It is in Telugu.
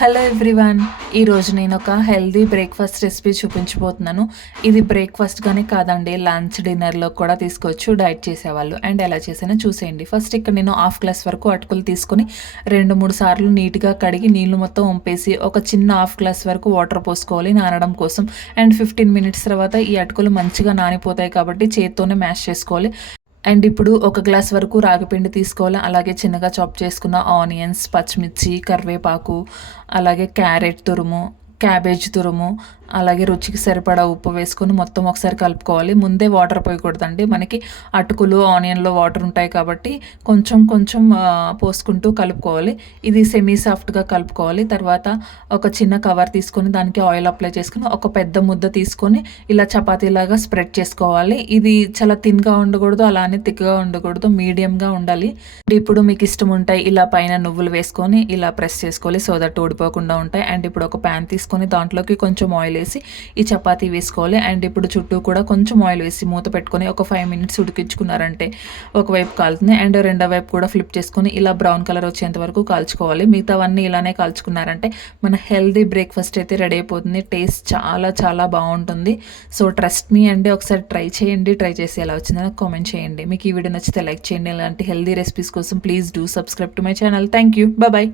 Hello everyone. ఈరోజు నేను ఒక హెల్దీ బ్రేక్ఫాస్ట్ రెసిపీ చూపించబోతున్నాను. ఇది బ్రేక్ఫాస్ట్ కానీ కాదండి, లంచ్ డిన్నర్లో కూడా తీసుకోవచ్చు డైట్ చేసేవాళ్ళు. అండ్ ఎలా చేసానో చూసేయండి. ఫస్ట్ ఇక్కడ నేను హాఫ్ గ్లాస్ వరకు అటుకులు తీసుకొని 2-3 సార్లు నీట్గా కడిగి నీళ్ళు మొత్తం వంపేసి ఒక చిన్న హాఫ్ గ్లాస్ వరకు వాటర్ పోసుకోవాలి నానడం కోసం. అండ్ 15 మినిట్స్ తర్వాత ఈ అటుకులు మంచిగా నానిపోతాయి కాబట్టి చేత్తోనే మ్యాష్ చేసుకోవాలి. అండ్ ఇప్పుడు ఒక గ్లాస్ వరకు రాగిపిండి తీసుకోవాలి. అలాగే చిన్నగా చాప్ చేసుకున్న ఆనియన్స్, పచ్చిమిర్చి, కరివేపాకు, అలాగే క్యారెట్ తురుము, క్యాబేజ్ తురుము, అలాగే రుచికి సరిపడా ఉప్పు వేసుకొని మొత్తం ఒకసారి కలుపుకోవాలి. ముందే వాటర్ పోయకూడదండి, మనకి అటుకులు ఆనియన్లో వాటర్ ఉంటాయి కాబట్టి కొంచెం కొంచెం పోసుకుంటూ కలుపుకోవాలి. ఇది సెమీ సాఫ్ట్గా కలుపుకోవాలి. తర్వాత ఒక చిన్న కవర్ తీసుకొని దానికి ఆయిల్ అప్లై చేసుకుని ఒక పెద్ద ముద్ద తీసుకొని ఇలా చపాతీలాగా స్ప్రెడ్ చేసుకోవాలి. ఇది చాలా థిన్గా ఉండకూడదు, అలానే థిక్గా ఉండకూడదు, మీడియంగా ఉండాలి. ఇప్పుడు మీకు ఇష్టం ఉంటాయి ఇలా పైన నువ్వులు వేసుకొని ఇలా ప్రెస్ చేసుకోవాలి సో దట్ ఊడిపోకుండా ఉంటాయి. అండ్ ఇప్పుడు ఒక ప్యాన్ తీసుకొని దాంట్లోకి కొంచెం ఆయిల్ వేసి ఈ చపాతీ వేసుకోవాలి. అండ్ ఇప్పుడు చుట్టూ కూడా కొంచెం ఆయిల్ వేసి మూత పెట్టుకొని ఒక 5 మినిట్స్ ఉడికించుకున్నారంటే ఒకవైపు కాలుతుంది. అండ్ రెండో వైపు కూడా ఫ్లిప్ చేసుకొని ఇలా బ్రౌన్ కలర్ వచ్చేంత వరకు కాల్చుకోవాలి. మిగతావన్నీ ఇలానే కాల్చుకున్నారంటే మన హెల్దీ బ్రేక్ఫాస్ట్ అయితే రెడీ అయిపోతుంది. టేస్ట్ చాలా చాలా బాగుంటుంది. సో ట్రస్ట్ మీ అండి, ఒకసారి ట్రై చేయండి. ట్రై చేసి ఎలా వచ్చిందో నాకు కామెంట్ చేయండి. మీకు ఈ వీడియో నచ్చితే లైక్ చేయండి. ఇలాంటి హెల్దీ రెసిపీస్ కోసం please do subscribe to my channel. Thank you. Bye.